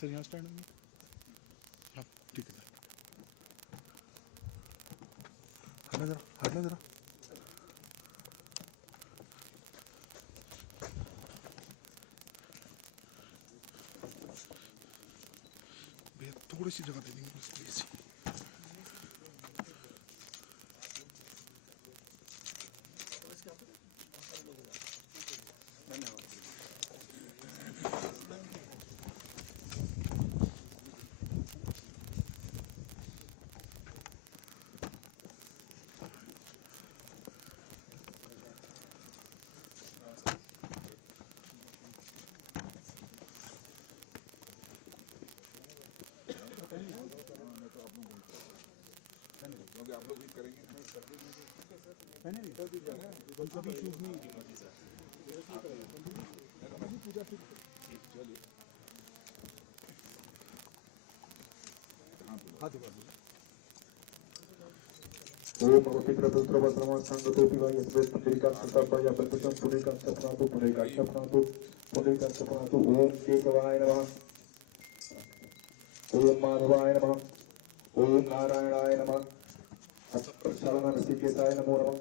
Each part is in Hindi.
सर यहाँ स्टैंड होंगे। हाँ ठीक है सर, हटना जरा, हटना जरा। भैया थोड़ी सी जगह दे देंगे बस, थोड़ी सी। आप लोग भी करेंगे ओम पवित्र पुत्र वस्त्रम संगतोपि वा यस्मै पुंडरीकां संतापया बलपुषं पुंडरीकां सपनातु पुंडरीकां सपनातु पुंडरीकां सपनातु। ओम केशवाय नमः, ओम माधवाय नमः, ओम नारायणाय नमः, हस्तप्रक्षालनं ऋषिकेशाय नमो नमः।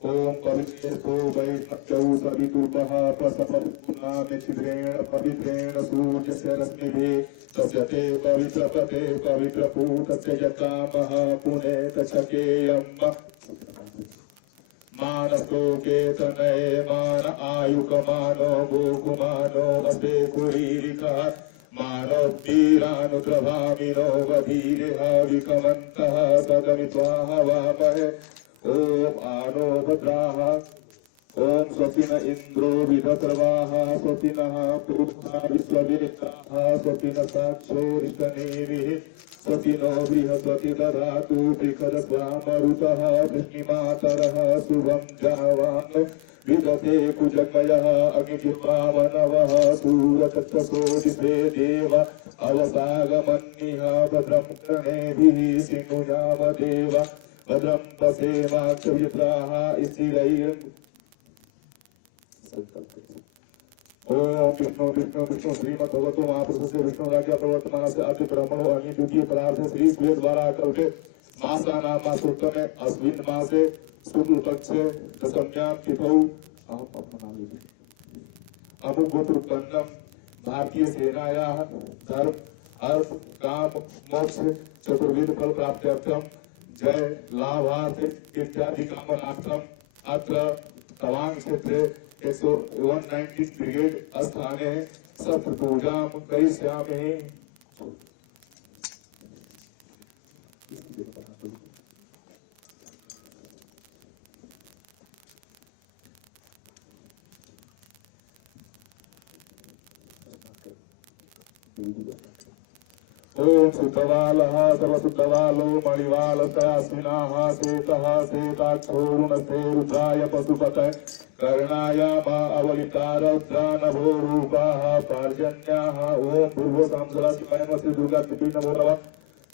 ओम पवित्रो वैष्णवौ सवितुर्वः प्रसपत्पुनामिच्छिद्रेण पवित्रेण सूर्यस्य रश्मिभिः तस्यते पवित्रपते पवित्रपूतस्य यकामः पुनेत चकेयम् मानसो केतनये मान आयुकमानो गोकुमानो वसे कुरीरिकः मानोद्दीरानुद्रभामिनो वधीरिह विकमन्तः सदमित्वा हवामहे। ओम आनो भद्राः, ओम स्वस्ति न इंद्रो विधत्र्वाः, स्वस्ति नः पूर्वा विश्ववेदाः, स्वस्ति न साक्षोरिष्टनेमिः, स्वस्ति नो बृहस्पति दधातु बृहदस्वामरुतः वृष्णिमातरः शुभं जावान् विदते कुजमयः अग्निजिह्वामनवः सूरतत्सो दिशे देव अवसागमन्निह भद्रं कर्णेभिः सिंहुयाम देव भद्रं पश्येमाक्षभित्राः स्थिरैः। ओम विष्णु विष्णु विष्णु श्रीमद्भगवतो महापुरुषस्य विष्णु राज्य प्रवर्तमानस्य अद्य ब्रह्मणो अन्य द्वितीय पदार्थ श्री सूर्य द्वारा कल्पे मासानां मासोत्तमे अस्मिन् मासे शुक्ल पक्षे दशम्यां तिथौ अहम् अपना नाम लिखिए अमुगोत्रोत्पन्नम भारतीय सेनायाः धर्म अर्थ काम मोक्ष चतुर्विध फल प्राप्त्यर्थम जय लाभार्थ इत्यादि कामनार्थम अत्र तवांग क्षेत्रे 119 ब्रिगेड स्थाने सत्र पूजां करिष्यामि। ओम सुतवालः सर्वसुतवालो मणिवालस्मिनाः शेतः शेताक्षोरुणस्ते रुद्राय पशुपतये कर्णाय मा अवलितारौद्रा नभो रूपाः पार्जन्याः। ओम भूर्भुवस्सुवं स्वराट्टिमयमस्ति दुर्गादेवी नमो नमः।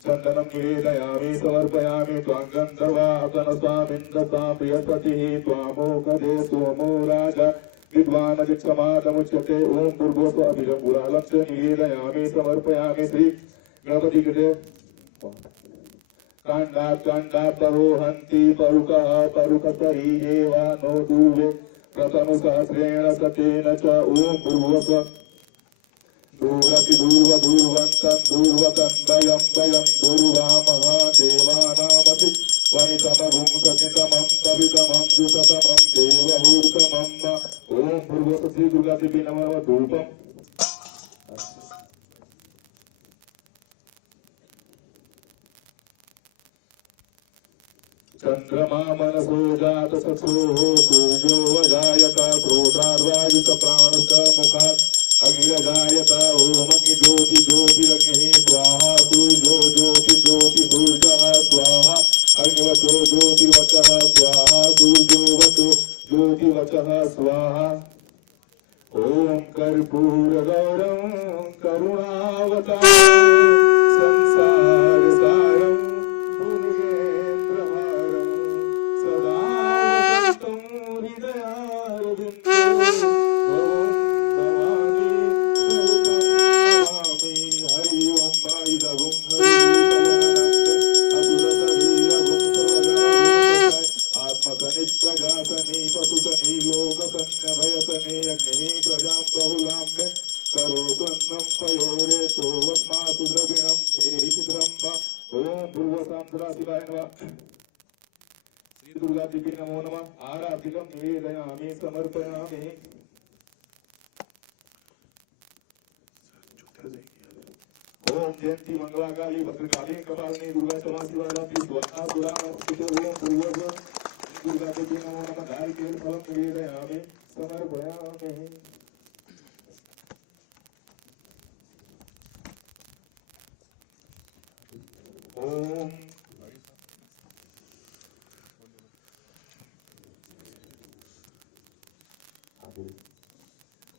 चन्दनं निवेदयामि समर्पयामि त्वां गन्धर्वासनस्वामिन्द्रतां बृहस्पतिः त्वामोकदे सोमो राजा विद्वान् दिक्षमादमुच्यते। ओम भूर्भुवस्सुवं अभिजम्बुरालं च निवेदयामि समर्पयामि श्री गणपति कृते काण्डापरोहन्ति परुकः परुकशरीरेव नो दूवे प्रथमसहस्रेण सतेन च। ओम भूर्भुवस्सुवं दूरति दूर्वन्तं दूर्वतं वयं दूर्वामः देवानामति वनितमगुं सतितमं कवितमं दुसतमं देवहूतमम्। ओम भूर्भुवस्सुवं श्री दुर्गादेवी नमः धूपम्। चंद्रमा मनसो जात सखोः सूर्यो वजायत क्रोधार्वायुत प्राणश्च मुखात् अग्निरजायत। ओम अग्निज्योति ज्योतिरग्निः स्वाहा सूर्यो ज्योति ज्योति सूर्यः स्वाहा अग्निवचो ज्योतिवचः स्वाहा सूर्यो वचो ज्योतिवचः स्वाहा। ओम कर्पूरगौरं करुणावतारं संसारसारं भुजगेन्द्रहारं शिवाय नमः। श्री दुर्गा देवी नमो नमः। आराधिकं निवेदयामि समर्पयामि। ओम जयंती मंगला काली भद्रकाली कपालिनी दुर्गा क्षमा शिवा रात्रि स्वधा सुरा नमस्ते ओम भूर्भुवः दुर्गा देवी नमो नमः। नारिकेल फलं निवेदयामि समर्पयामि। ओम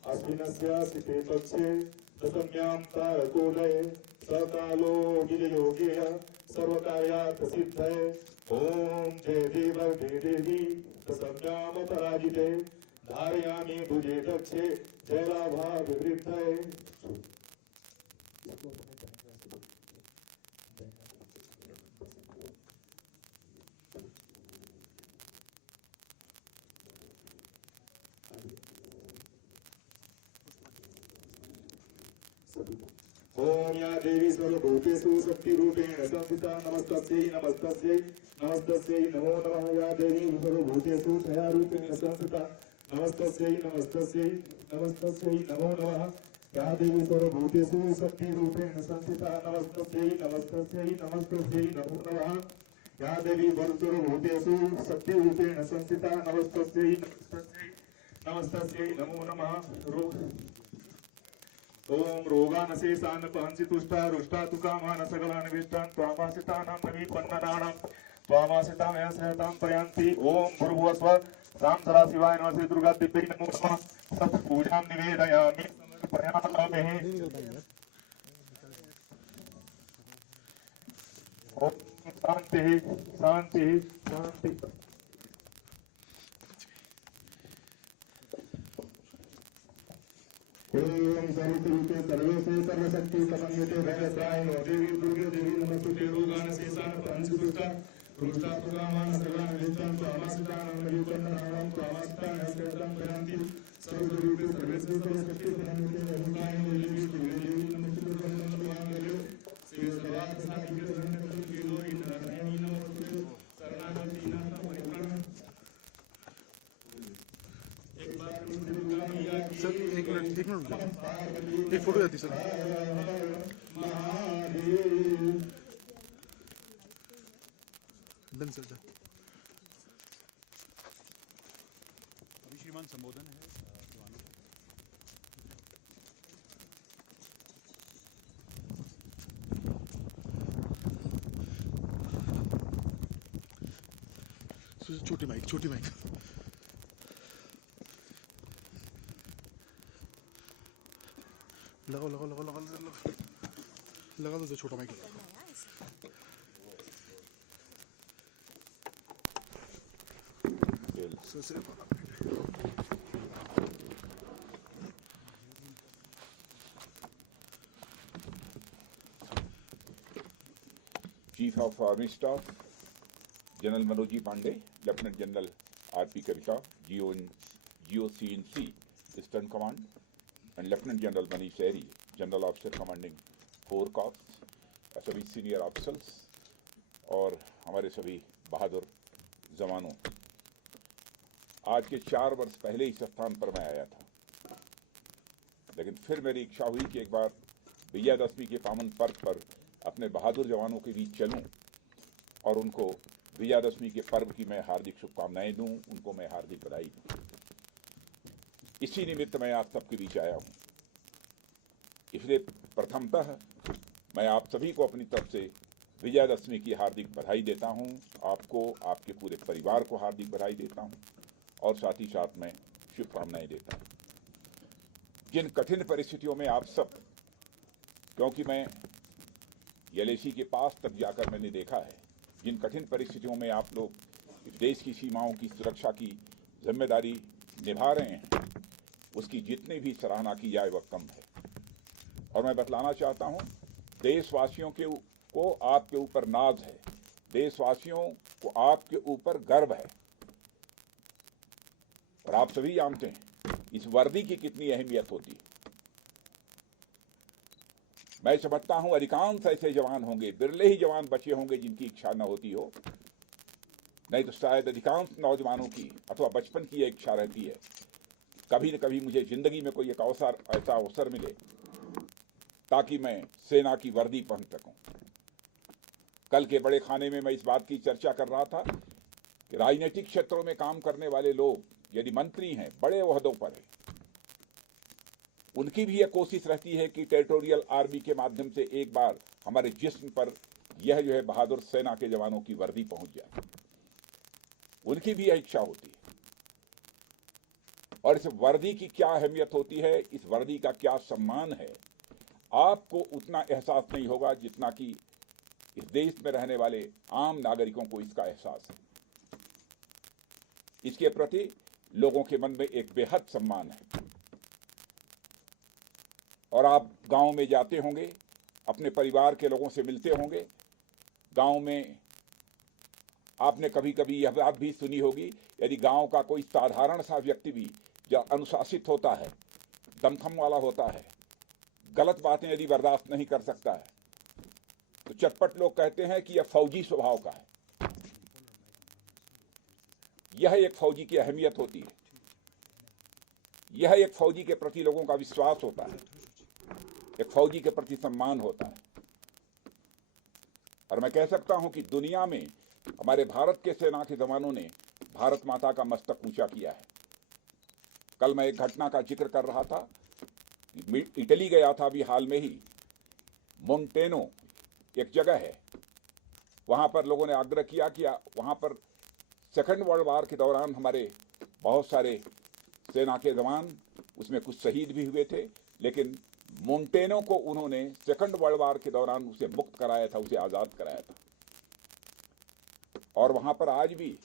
अस्मिन्नस्य सिते पक्षे दशम्यां तारकोदये सकालो विजयोगेय सर्वकार्यात् सिद्धये ओम जय देव जय देवी दशम्यां पराजिते धारयामि भुजे दक्षे जयलाभा विवृद्धये। ओम या देवी सर्वभूतेषु शक्तिरूपेण संस्थिता नमस्तस्यै नमस्तस्यै नमस्तस्यै नमो नमः। या देवी सर्वभूतेषु छायारूपेण संस्थिता नमस्तस्यै नमस्तस्यै नमस्तस्यै नमो नमः। या देवी सर्वभूतेषु शक्तिरूपेण संस्थिता नमस्तस्यै नमस्तस्यै नमस्तस्यै नमो नमः। या देवी सर्वभूतेषु शक्तिरूपेण संस्थिता नमस्तस्यै नमस्तस्यै नमस्तस्यै नमो नमः। ओम रोगानशेषान् पहंसि तुष्टा रुष्टा तुकामान सकलान् विष्टान् त्वामासितानां नवीपन्ननानां त्वामासितामय सहतां प्रयान्ति। ओम भूर्भुवस्वः राम सदा शिवाय नमः। श्री दुर्गा देवी नमो नमः। सब पूजां निवेदयामि समर्पयामि। ओम शांति शांति शांति। ओम सर्वरूपे सर्वेशे सर्वशक्ति समन्विते भयत्रायिनो देवी दुर्गे देवी नमस्तुते। रोगानशेषान् पहंसि तुष्टा रुष्टा तुकामान सकलान् विष्टान् त्वामासितानां नवीपन्ननानां त्वामासितामय सहतां प्रयान्ति। सर्वरूपे सर्वेशे सर्वशक्ति समन्विते भयत्रायिनो देवी दुर्गे देवी नमस्तुते। नमोऽस्तुते श्री सर्वार्थसाधिके शरण्यकल्पे नारायणी नमोऽस्तुते। शरणागति नाथ परित्राण। एक बार सर एक मिनट एक फोटो जाती सर। Done sir. अभी श्रीमान संबोधन है जवानों का। छोटी माइक लगा दो छोटा mic. Chief of army staff general Manoj Pande, lieutenant general RP Kavita, GOC&C eastern command, and lieutenant general Manish Sahri, general officer commanding 4 corps, सभी सीनियर ऑफिसर्स और हमारे सभी बहादुर जवानों। आज के 4 वर्ष पहले इस स्थान पर मैं आया था, लेकिन फिर मेरी इच्छा हुई कि एक बार विजयादशमी के पावन पर्व पर अपने बहादुर जवानों के बीच चलूं और उनको विजयादशमी के पर्व की मैं हार्दिक शुभकामनाएं दूं, उनको मैं हार्दिक बधाई दूं। इसी निमित्त मैं आप सबके बीच आया हूं। इसलिए प्रथमतः मैं आप सभी को अपनी तरफ से विजयादशमी की हार्दिक बधाई देता हूं। आपको, आपके पूरे परिवार को हार्दिक बधाई देता हूं और साथ ही साथ मैं शुभकामनाएं देता हूं। जिन कठिन परिस्थितियों में आप सब, क्योंकि मैं LAC के पास तक जाकर मैंने देखा है, जिन कठिन परिस्थितियों में आप लोग इस देश की सीमाओं की सुरक्षा की जिम्मेदारी निभा रहे हैं, उसकी जितनी भी सराहना की जाए वह कम है। और मैं बतलाना चाहता हूं, देशवासियों को आपके ऊपर नाज है, देशवासियों को आपके ऊपर गर्व है। और आप सभी जानते हैं इस वर्दी की कितनी अहमियत होती है। मैं समझता हूं अधिकांश ऐसे जवान होंगे, बिरले ही जवान बचे होंगे जिनकी इच्छा न होती हो, नहीं तो शायद अधिकांश नौजवानों की अथवा बचपन की यह इच्छा रहती है कभी न कभी मुझे जिंदगी में कोई एक ऐसा अवसर मिले ताकि मैं सेना की वर्दी पहन सकूं। कल के बड़े खाने में मैं इस बात की चर्चा कर रहा था कि राजनीतिक क्षेत्रों में काम करने वाले लोग यदि मंत्री हैं, बड़े ओहदों पर हैं, उनकी भी यह कोशिश रहती है कि टेरिटोरियल आर्मी के माध्यम से एक बार हमारे जिस्म पर यह जो है बहादुर सेना के जवानों की वर्दी पहुंच जाए। उनकी भी यह इच्छा होती है। और इस वर्दी की क्या अहमियत होती है, इस वर्दी का क्या सम्मान है, आपको उतना एहसास नहीं होगा जितना कि इस देश में रहने वाले आम नागरिकों को इसका एहसास है। इसके प्रति लोगों के मन में एक बेहद सम्मान है। और आप गांव में जाते होंगे, अपने परिवार के लोगों से मिलते होंगे। गांव में आपने कभी कभी यह बात भी सुनी होगी, यदि गांव का कोई साधारण सा व्यक्ति भी जो अनुशासित होता है, दमखम वाला होता है, गलत बातें यदि बर्दाश्त नहीं कर सकता है, तो चटपट लोग कहते हैं कि यह फौजी स्वभाव का है। यह एक फौजी की अहमियत होती है, यह एक फौजी के प्रति लोगों का विश्वास होता है, एक फौजी के प्रति सम्मान होता है। और मैं कह सकता हूं कि दुनिया में हमारे भारत के सेना के जवानों ने भारत माता का मस्तक ऊंचा किया है। कल मैं एक घटना का जिक्र कर रहा था, इटली गया था अभी हाल में ही। मोंटेनो एक जगह है, वहां पर लोगों ने आग्रह किया कि वहां पर सेकंड वर्ल्ड वॉर के दौरान हमारे बहुत सारे सेना के जवान, उसमें कुछ शहीद भी हुए थे, लेकिन मोंटेनो को उन्होंने सेकंड वर्ल्ड वॉर के दौरान उसे मुक्त कराया था, उसे आजाद कराया था। और वहां पर आज भी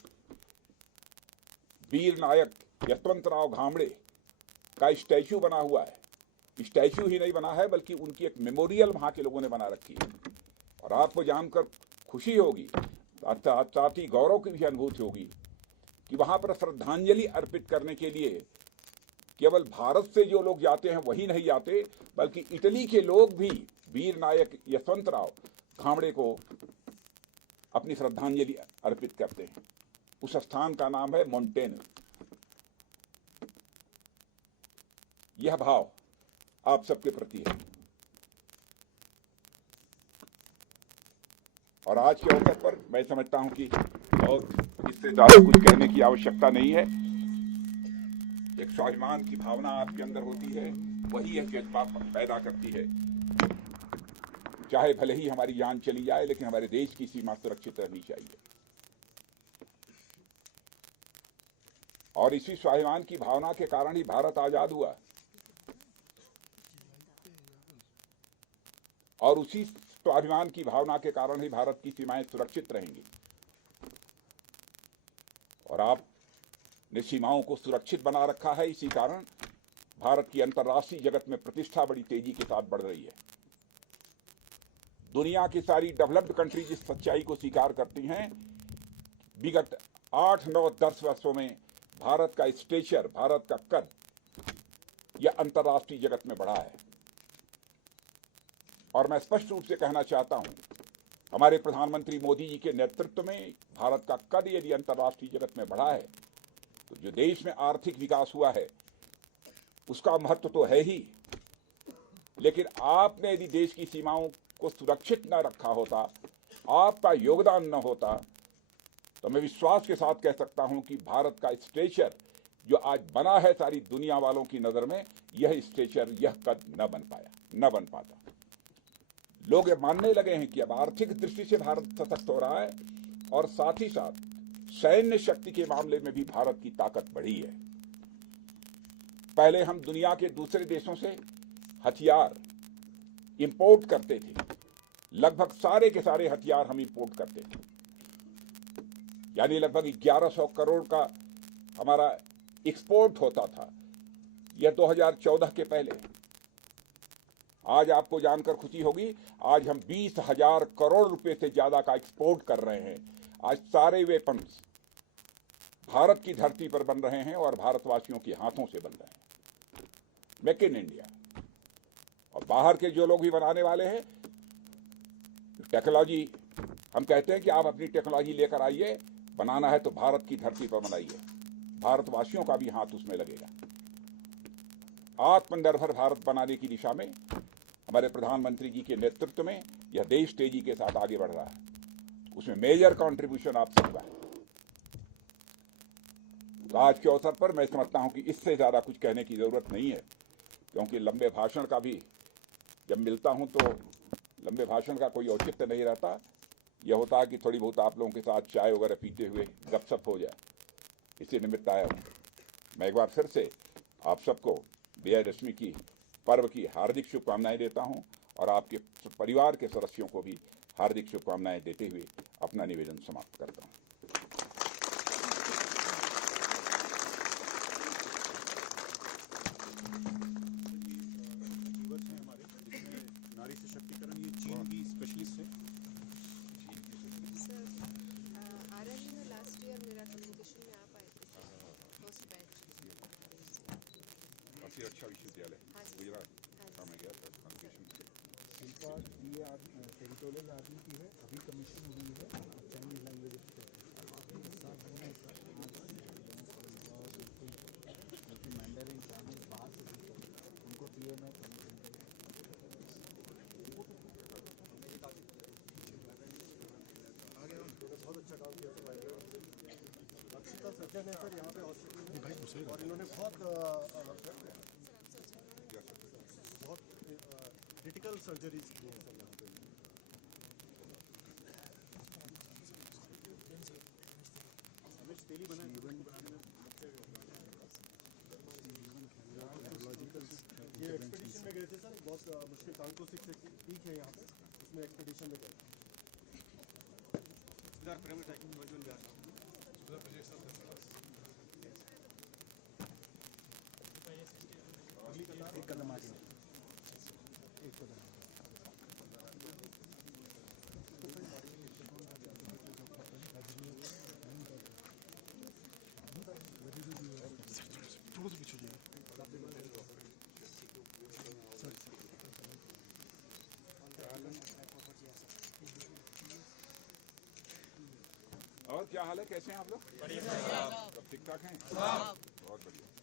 वीर नायक यशवंतराव घामड़े का स्टैच्यू बना हुआ है। स्टैच्यू ही नहीं बना है, बल्कि उनकी एक मेमोरियल वहां के लोगों ने बना रखी है। और आपको जानकर खुशी होगी, साथ ही गौरव की भी अनुभूति होगी कि वहां पर श्रद्धांजलि अर्पित करने के लिए केवल भारत से जो लोग जाते हैं वही नहीं जाते, बल्कि इटली के लोग भी वीर नायक यशवंतराव घामड़े को अपनी श्रद्धांजलि अर्पित करते हैं। उस स्थान का नाम है मोंटेनो। यह भाव आप सबके प्रति है। और आज के अवसर पर मैं समझता हूं कि और इससे ज्यादा कुछ कहने की आवश्यकता नहीं है। एक स्वाभिमान की भावना आपके अंदर होती है, वही एक जज्बा पैदा करती है। चाहे भले ही हमारी जान चली जाए, लेकिन हमारे देश की सीमा सुरक्षित रहनी चाहिए। और इसी स्वाभिमान की भावना के कारण ही भारत आजाद हुआ, और उसी स्वाभिमान की भावना के कारण ही भारत की सीमाएं सुरक्षित रहेंगी। और आपने सीमाओं को सुरक्षित बना रखा है, इसी कारण भारत की अंतर्राष्ट्रीय जगत में प्रतिष्ठा बड़ी तेजी के साथ बढ़ रही है। दुनिया की सारी डेवलप्ड कंट्रीज इस सच्चाई को स्वीकार करती हैं। विगत 8, 9, 10 वर्षों में भारत का स्टेचर, भारत का कद, यह अंतर्राष्ट्रीय जगत में बढ़ा है। और मैं स्पष्ट रूप से कहना चाहता हूं, हमारे प्रधानमंत्री मोदी जी के नेतृत्व में भारत का कद यदि अंतर्राष्ट्रीय जगत में बढ़ा है, तो जो देश में आर्थिक विकास हुआ है उसका महत्व तो है ही, लेकिन आपने यदि देश की सीमाओं को सुरक्षित न रखा होता, आपका योगदान न होता, तो मैं विश्वास के साथ कह सकता हूं कि भारत का स्टेचर जो आज बना है सारी दुनिया वालों की नजर में, यह स्टेचर, यह कद न बन पाता। लोग ये मानने लगे हैं कि अब आर्थिक दृष्टि से भारत सशक्त हो रहा है, और साथ ही साथ सैन्य शक्ति के मामले में भी भारत की ताकत बढ़ी है। पहले हम दुनिया के दूसरे देशों से हथियार इंपोर्ट करते थे, लगभग सारे के सारे हथियार हम इंपोर्ट करते थे, यानी लगभग 1100 करोड़ का हमारा एक्सपोर्ट होता था। यह 2014 के पहले। आज आपको जानकर खुशी होगी, आज हम 20,000 करोड़ रुपए से ज्यादा का एक्सपोर्ट कर रहे हैं। आज सारे वेपन्स भारत की धरती पर बन रहे हैं और भारतवासियों के हाथों से बन रहे हैं। Make in India. और बाहर के जो लोग भी बनाने वाले हैं, टेक्नोलॉजी, हम कहते हैं कि आप अपनी टेक्नोलॉजी लेकर आइए, बनाना है तो भारत की धरती पर बनाइए, भारतवासियों का भी हाथ उसमें लगेगा। आत्मनिर्भर भारत बनाने की दिशा में हमारे प्रधानमंत्री जी के नेतृत्व में यह देश तेजी के साथ आगे बढ़ रहा है, उसमें मेजर कंट्रीब्यूशन आप सबका है। तो आज के अवसर पर मैं समझता हूं कि इससे ज्यादा कुछ कहने की जरूरत नहीं है, क्योंकि लंबे भाषण का भी जब मिलता हूं तो लंबे भाषण का कोई औचित्य नहीं रहता। यह होता है कि थोड़ी बहुत आप लोगों के साथ चाय वगैरह पीते हुए गपशप हो जाए, इसी निमित्त आया हूं। मैं एक बार फिर से आप सबको विजयदशमी की पर्व की हार्दिक शुभकामनाएं देता हूं और आपके परिवार के सदस्यों को भी हार्दिक शुभकामनाएं देते हुए अपना निवेदन समाप्त करता हूं। नारी सशक्तिकरण, ये चीन की स्पेशलिस्ट है। आरएलयू में लास्ट ईयर मेरा कम्युनिकेशन में आप आए थे फर्स्ट बैच। काफी अच्छा विश्वविद्यालय गुजरात का मैं गया था कम्युनिकेशन। शिल्पा ये टेरिटोरियल आर्मी की है, अभी कमीशन हुई है चाइनीज लैंग्वेज मैंडरिन चाइनीज बाहर से उनको पीए में बहुत अच्छा काम किया था अक्षिता सज्जन है सर यहाँ पे हॉस्पिटल में, और इन्होंने बहुत क्रिटिकल सर्जरीज की हैं सर यहाँ पे। तेली बनाने में ये एक्सपेडिशन में गए थे सर, बहुत मुश्किल कांको 6 पीक है यहाँ पे, उसमें एक्सपेडिशन में गए। एक कदम आगे, एक कदम थोड़ा सा पीछे जाइए। और क्या हाल है, कैसे हैं आप लोग? बढ़िया, सब ठीक ठाक हैं? बहुत बढ़िया।